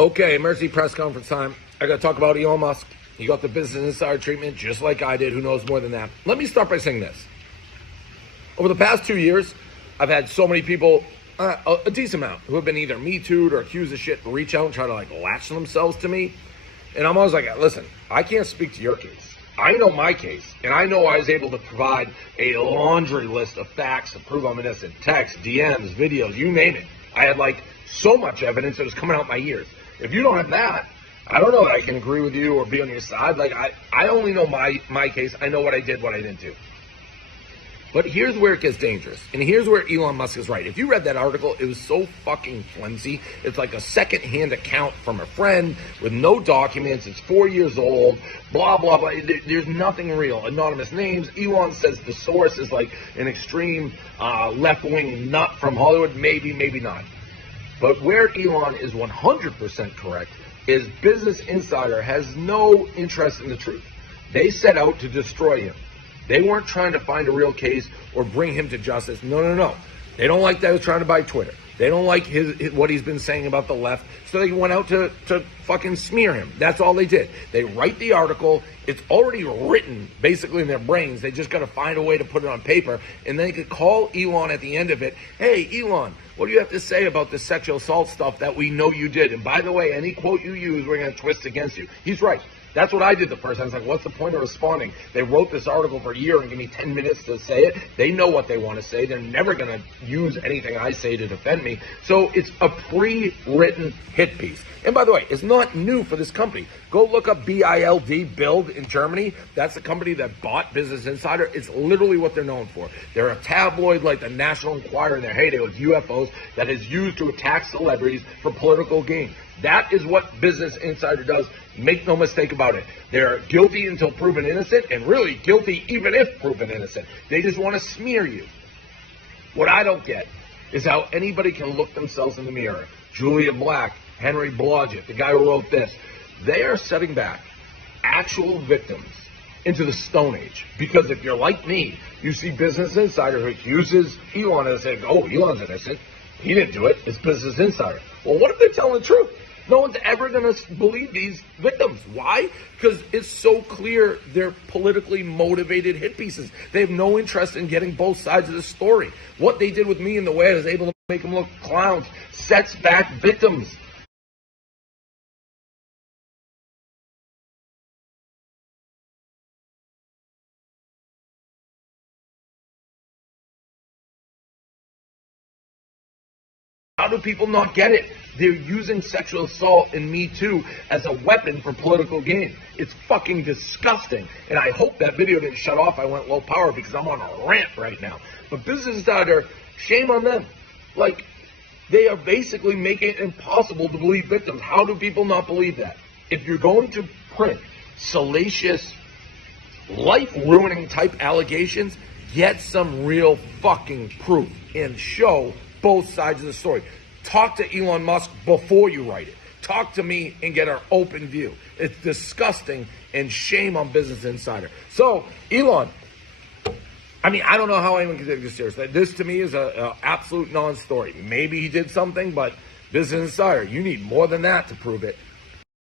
Okay, emergency press conference time. I got to talk about Elon Musk. He got the Business Insider treatment just like I did. Who knows more than that? Let me start by saying this. Over the past 2 years, I've had so many people, a decent amount, who have been either Me Too'd or accused of shit, reach out and try to latch themselves to me. And I'm always like, listen, I can't speak to your case. I know my case, and I know I was able to provide a laundry list of facts to prove I'm innocent. Texts, DMs, videos, you name it. I had so much evidence that was coming out my ears. If you don't have that, I don't know that I can agree with you or be on your side. I only know my case. I know what I did, what I didn't do. But here's where it gets dangerous. And here's where Elon Musk is right. If you read that article, it was so fucking flimsy. It's like a second-hand account from a friend with no documents. It's 4 years old, blah, blah, blah. There's nothing real. Anonymous names. Elon says the source is an extreme left-wing nut from Hollywood. Maybe, maybe not. But where Elon is 100% correct is Business Insider has no interest in the truth. They set out to destroy him. They weren't trying to find a real case or bring him to justice. No. They don't like that he was trying to buy Twitter. They don't like what he's been saying about the left. So they went out to fucking smear him. That's all they did. They write the article. It's already written basically in their brains. They just got to find a way to put it on paper. And then they could call Elon at the end of it. Hey, Elon, what do you have to say about the sexual assault stuff that we know you did? And by the way, any quote you use, we're going to twist against you. He's right. That's what I did the first time. I was like, what's the point of responding? They wrote this article for a year and give me 10 minutes to say it. They know what they want to say. They're never going to use anything I say to defend me. So it's a pre-written hit piece. And by the way, it's not new for this company. Go look up Bild in Germany. That's the company that bought Business Insider. It's literally what they're known for. They're a tabloid like the National Enquirer in their heyday with UFOs that is used to attack celebrities for political gain. That is what Business Insider does. Make no mistake about it. They're guilty until proven innocent, and really guilty even if proven innocent. They just want to smear you. What I don't get is how anybody can look themselves in the mirror. Julia Black, Henry Blodgett, the guy who wrote this. They are setting back actual victims into the Stone Age. Because if you're like me, you see Business Insider who accuses Elon and say, oh, Elon's innocent. He didn't do it. It's Business Insider. Well, what if they're telling the truth? No one's ever going to believe these victims. Why? Because it's so clear they're politically motivated hit pieces. They have no interest in getting both sides of the story. What they did with me in the way I was able to make them look clowns sets back victims. How do people not get it? They're using sexual assault and Me Too as a weapon for political gain. It's fucking disgusting. And I hope that video didn't shut off. I went low power because I'm on a rant right now. But Business Insider, shame on them. They are basically making it impossible to believe victims. How do people not believe that? If you're going to print salacious, life-ruining type allegations, get some real fucking proof and show both sides of the story. Talk to Elon Musk before you write it. Talk to me and get our open view. It's disgusting and shame on Business Insider. So, Elon, I don't know how anyone can take this seriously. This to me is an absolute non-story. Maybe he did something, but Business Insider, you need more than that to prove it.